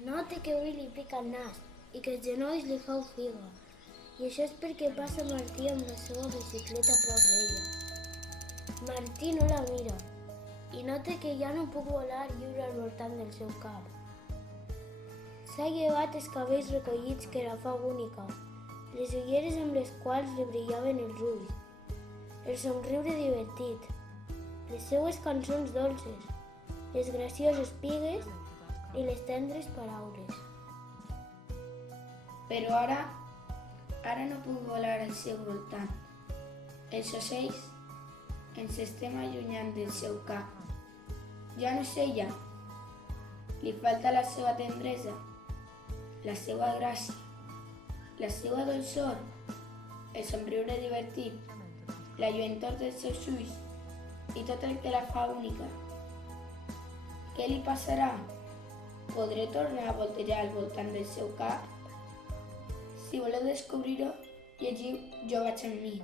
Nota que avui li pica el nas i que els genolls li fa figa. I això és perquè passa Martí amb la seva bicicleta a prop d'ella. Martí no la mira i nota que ja no puc volar lliure al voltant del seu cap. S'ha llevat els cabells recollits que la fa única, les ulleres amb les quals li brillaven els ulls, el somriure divertit, les seues cançons dolces, les gracioses pigues i les tendres paraules. Però ara no puc volar al seu voltant. Els ocells ens estem allunyant del seu cap. Ja no és ella. Li falta la seva tendresa, la seva gràcia, la seva dolçor, el somriure divertit, la lluentor dels seus ulls i tot el que la fa única. Què li passarà? Podré tornar a voltejar al voltant del seu cap? Si voleu descobrir-ho, llegiu Jo vaig amb mi.